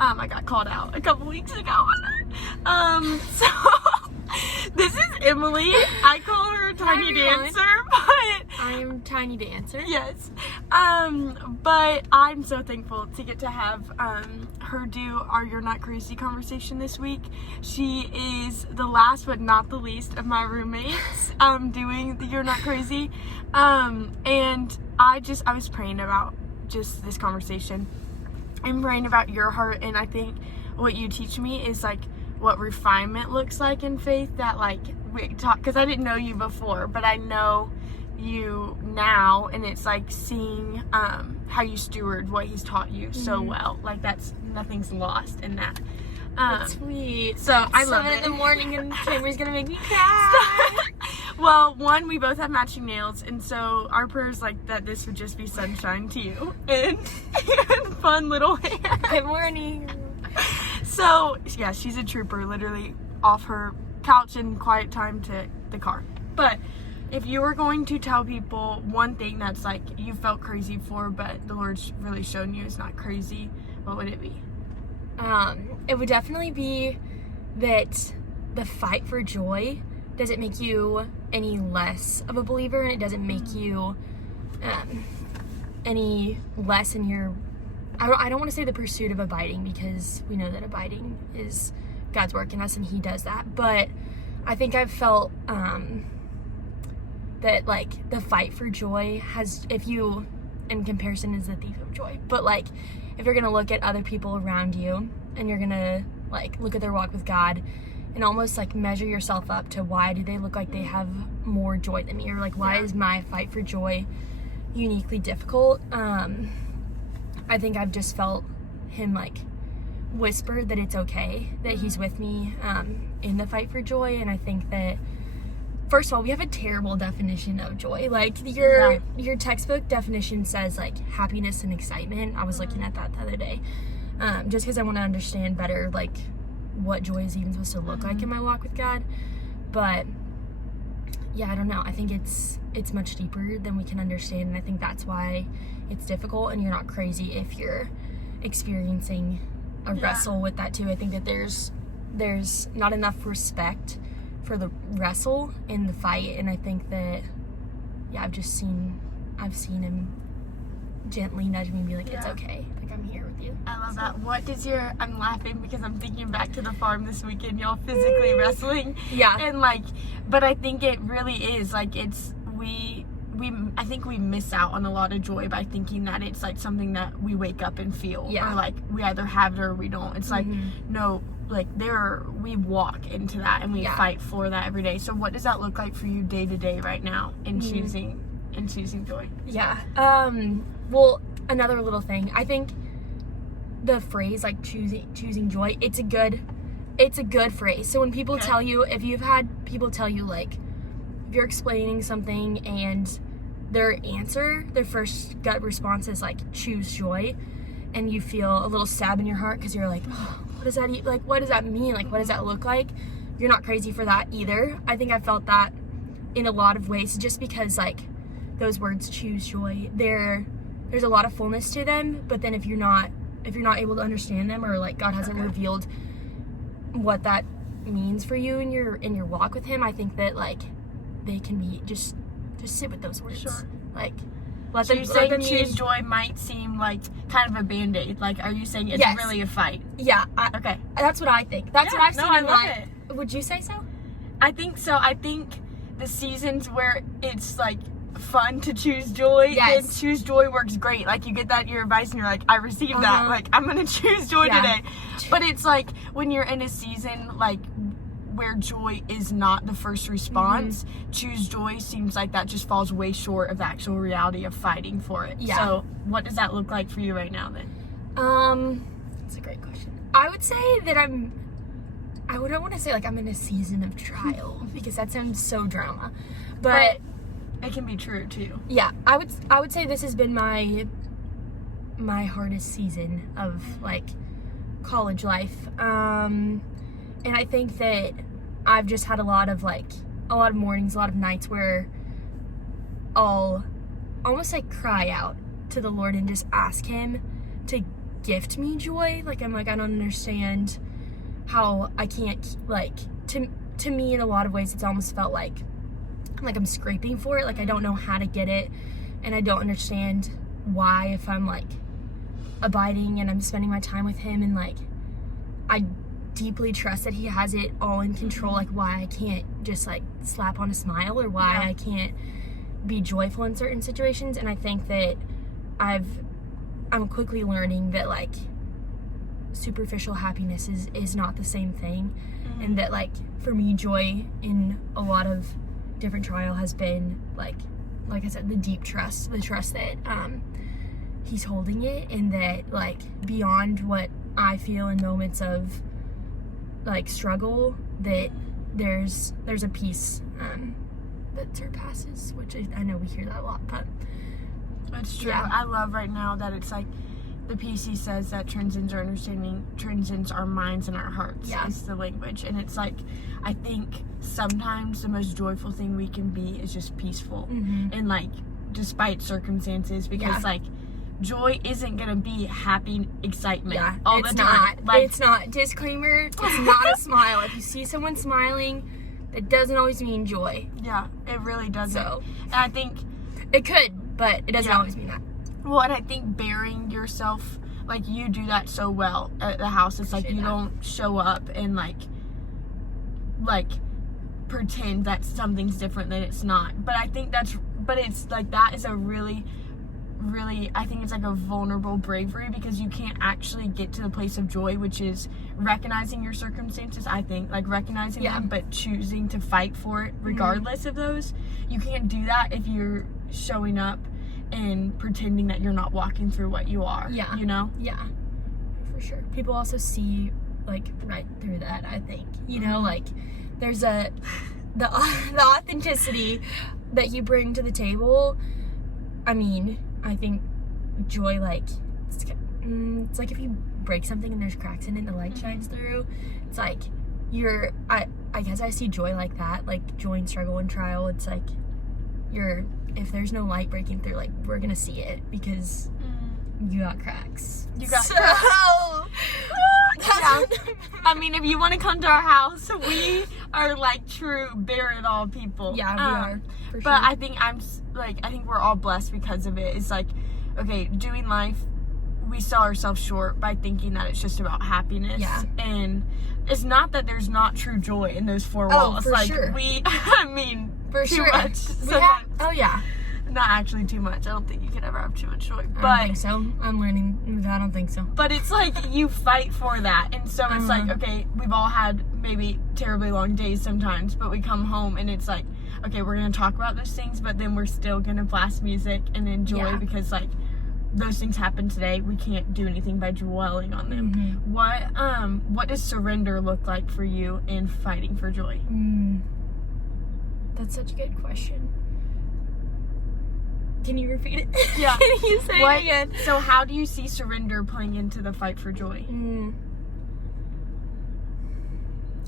I got called out a couple weeks ago. So this is Emily. I call her Tiny Dancer, but I'm Tiny Dancer. yes. But I'm so thankful to get to have her do our You're Not Crazy conversation this week. She is the last but not the least of my roommates doing the You're Not Crazy. And I was praying about just this conversation. I'm praying about your heart, and I think what you teach me is like what refinement looks like in faith, that like we talk, because I didn't know you before, but I know you now, and it's like seeing how you steward what he's taught you so well. Like nothing's lost in that. That's sweet. So I love it. 7 in the morning and Tamer's gonna make me cry. Well, one, we both have matching nails, and so our prayers like that this would just be sunshine to you and fun little hair. Good morning. So yeah, she's a trooper, literally off her couch in quiet time to the car. But if you were going to tell people one thing that's like you felt crazy for, but the Lord's really shown you is not crazy, what would it be? It would definitely be that the fight for joy doesn't make you any less of a believer, and it doesn't make you any less in your, I don't want to say the pursuit of abiding, because we know that abiding is God's work in us and he does that, but I think I've felt that like the fight for joy has, if you, in comparison, is the thief of joy, but like if you're gonna look at other people around you and you're gonna like look at their walk with God and almost like measure yourself up to why do they look like they have more joy than me, or like why is my fight for joy uniquely difficult. I think I've just felt him like whisper that it's okay, that he's with me in the fight for joy. And I think that, first of all, we have a terrible definition of joy. Like your textbook definition says like happiness and excitement. I was looking at that the other day, just because I want to understand better like what joy is even supposed to look like in my walk with God. But yeah, I don't know. I think it's much deeper than we can understand, and I think that's why it's difficult. And you're not crazy if you're experiencing a wrestle with that too. I think that there's not enough respect for the wrestle in the fight, and I think that I've seen him gently nudge me and be like, it's okay, like I'm here with you. I love that. What does I'm laughing because I'm thinking back to the farm this weekend, y'all physically wrestling. Yeah. And like, but I think it really is like, I think we miss out on a lot of joy by thinking that it's like something that we wake up and feel, or like we either have it or we don't. It's like, no, like we walk into that and we fight for that every day. So what does that look like for you day to day right now in choosing joy? Yeah. Well, another little thing, I think the phrase like choosing joy, it's a good phrase. So when people tell you, if you've had people tell you like, if you're explaining something and their first gut response is like choose joy, and you feel a little stab in your heart because you're like, oh, what does that like, what does that mean, like what does that look like? You're not crazy for that either. I think I felt that in a lot of ways, just because like those words choose joy, there's a lot of fullness to them, but then if you're not able to understand them, or like God hasn't revealed what that means for you in your walk with him, I think that like they can be just sit with those words. Sure. Like, so you're saying choose joy might seem like kind of a band-aid. Like, are you saying it's really a fight? Yeah. Okay. That's what I think. That's what I've seen in life. It. Would you say so? I think so. I think the seasons where it's like fun to choose joy, then choose joy works great. Like you get that your advice and you're like, I received that. Like I'm gonna choose joy today. But it's like when you're in a season like where joy is not the first response, choose joy seems like that just falls way short of the actual reality of fighting for it. Yeah. So what does that look like for you right now then? That's a great question. I would say that I wouldn't want to say like I'm in a season of trial because that sounds so drama. But it can be true too. Yeah, I would say this has been my hardest season of like college life. And I think that I've just had a lot of mornings, a lot of nights where I'll almost like cry out to the Lord and just ask him to gift me joy. Like, I'm like, I don't understand how I can't, like, to me, in a lot of ways, it's almost felt like I'm scraping for it. Like, I don't know how to get it, and I don't understand why, if I'm, like, abiding and I'm spending my time with him, and, like, I deeply trust that he has it all in control, like, why I can't just, like, slap on a smile, or why I can't be joyful in certain situations. And I think that I'm quickly learning that, like, superficial happiness is not the same thing, and that, like, for me, joy in a lot of different trial has been, like I said, the deep trust, the trust that he's holding it, and that, like, beyond what I feel in moments of, like, struggle, that there's a peace that surpasses, which I know we hear that a lot, but it's true. Yeah. I love right now that it's like the PC says that transcends our understanding, transcends our minds and our hearts. Yeah. Is the language. And it's like, I think sometimes the most joyful thing we can be is just peaceful. And, like, despite circumstances, because like, joy isn't gonna be happy excitement all the time. Not. Like, It's not. Disclaimer, it's not a smile. If you see someone smiling, that doesn't always mean joy. yeah, it really doesn't. So, And I think, it could, but it doesn't always mean that. well, and I think bearing yourself, like, you do that so well at the house. It's like, you don't show up and, like pretend that something's different than it's not. But I think it's like, that is a really, I think it's like a vulnerable bravery, because you can't actually get to the place of joy, which is recognizing your circumstances. I think, like, recognizing them, but choosing to fight for it regardless of those. You can't do that if you're showing up and pretending that you're not walking through what you are. You know? Yeah, for sure. People also see, like, right through that, I think. You know, like, there's the authenticity that you bring to the table. I mean, I think joy, like, it's like if you break something and there's cracks in it and the light shines through. It's like, I guess I see joy like that, like, joy and struggle and trial. It's like, if there's no light breaking through, like, we're gonna see it, because you got cracks. You got cracks. Yeah. I mean, if you want to come to our house, we are, like, true bear it all people. Yeah, we are. For But sure. I think we're all blessed because of it. It's like, okay, doing life, we sell ourselves short by thinking that it's just about happiness. Yeah. And it's not that there's not true joy in those four walls. For like, sure. I mean, For too sure. much. Oh, yeah. Not actually too much. I don't think you could ever have too much joy. But I don't think so. I'm learning. I don't think so. But it's like, you fight for that. And so it's like, okay, we've all had maybe terribly long days sometimes, but we come home and it's like, okay, we're going to talk about those things, but then we're still going to blast music and enjoy, because, like, those things happen today. We can't do anything by dwelling on them. What does surrender look like for you in Fighting for Joy? That's such a good question. Can you repeat it? Yeah. Can you say it again? So how do you see surrender playing into the fight for joy?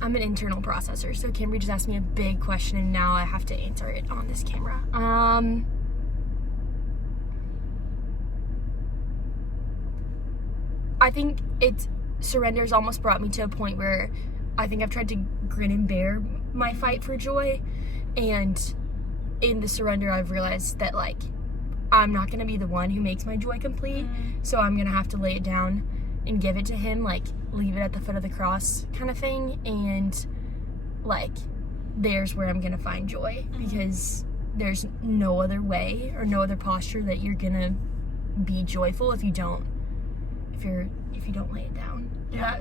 I'm an internal processor, so Cambry just asked me a big question, and now I have to answer it on this camera. I think surrender's almost brought me to a point where I think I've tried to grin and bear my fight for joy, and in the surrender I've realized that, like, I'm not gonna be the one who makes my joy complete, so I'm gonna have to lay it down and give it to him, like, leave it at the foot of the cross kind of thing, and, like, there's where I'm gonna find joy, because there's no other way or no other posture that you're gonna be joyful if you don't lay it down.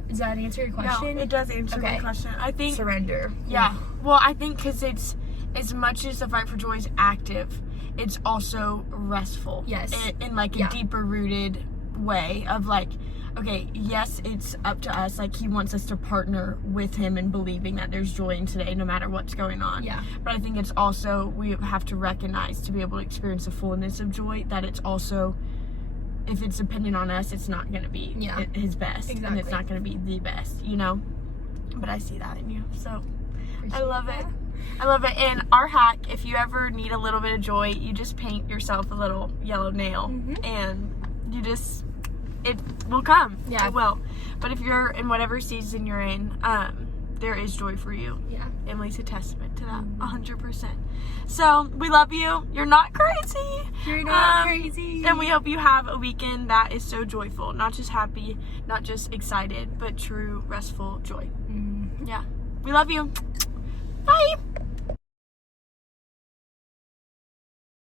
Does that answer your question? No, it does answer my question. I think surrender. Yeah. Well, I think because it's, as much as the fight for joy is active, it's also restful. Yes. In like a deeper rooted way of, like, okay, yes, it's up to us. Like, he wants us to partner with him in believing that there's joy in today, no matter what's going on. Yeah. But I think it's also, we have to recognize, to be able to experience the fullness of joy, that it's also, if it's dependent on us, it's not going to be his best. Exactly. And it's not going to be the best, you know? But I see that in you, so I love it. I love it. And our hack, if you ever need a little bit of joy, you just paint yourself a little yellow nail, and you just it will come. Yeah. It will. But if you're in whatever season you're in, there is joy for you. Yeah. Emily's a testament to that, 100%. So, we love you. You're not crazy. You're not crazy. And we hope you have a weekend that is so joyful. Not just happy, not just excited, but true, restful joy. Yeah. We love you. Bye.